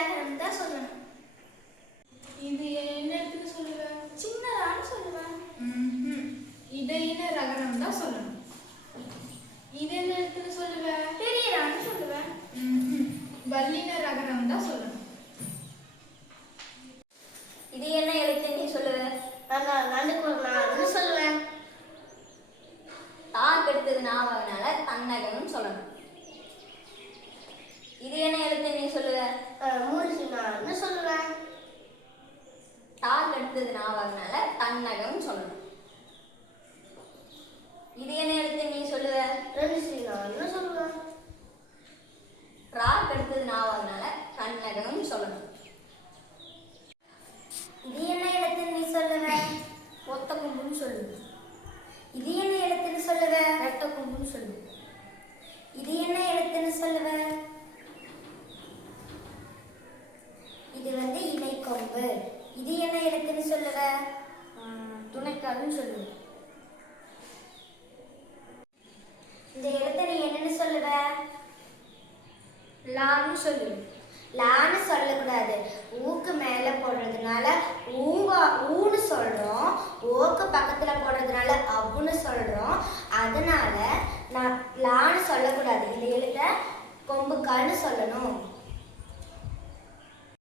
ரகரம் தான் சொல்லணும். இது என்ன எழுத்துன்னு சொல்லுவேன்? சின்னதான்னு சொல்லுவேன். இடையின ரகரம் தான் சொல்லணும். இது என்ன எழுத்துன்னு சொல்லுவேன்? பெரியதான்னு சொல்லுவேன். வல்லின ரகரம் தான் சொல்லணும். இது என்ன எழுத்து நீ சொல்லுவ? நான் நடுக்கு சொல்லுவேன். தாக்கு எடுத்தது நாவகனால தன்னகம்னு சொல்லணும். இது என்ன எழுத்து நீ சொல்லுவ? மூர்ஜினான்னு சொல்லுவேன். தாக்கு எடுத்தது நாவகனால தன்னகம்னு சொல்லணும். இது என்ன எழுத்து நீ சொல்லுவ? ரெண்டுசினான்னு சொல்லுவேன். ராக்கு எடுத்தது நாவகனால கண்ணகம்னு சொல்லணும். இது என்ன எழுத்துன்னு நீ சொல்லுவ? ஒத்த கொம்புன்னு சொல்லுவேன். இது என்ன எழுத்துன்னு சொல்லுவ? ரெட்ட கொம்புன்னு சொல்லுவேன். இது என்ன எழுத்துன்னு சொல்லுவ? இது இணை கொம்பு. இது என்ன எழுத்துன்னு சொல்லுவ? துணைக்கால்னு சொல்லுவேன். இந்த எழுத்தை நீ என்னன்னு சொல்லுவ? லான்னு சொல்லுவேன். லான்னு சொல்லக்கூடாது. ஊக்கு மேல போடுறதுனால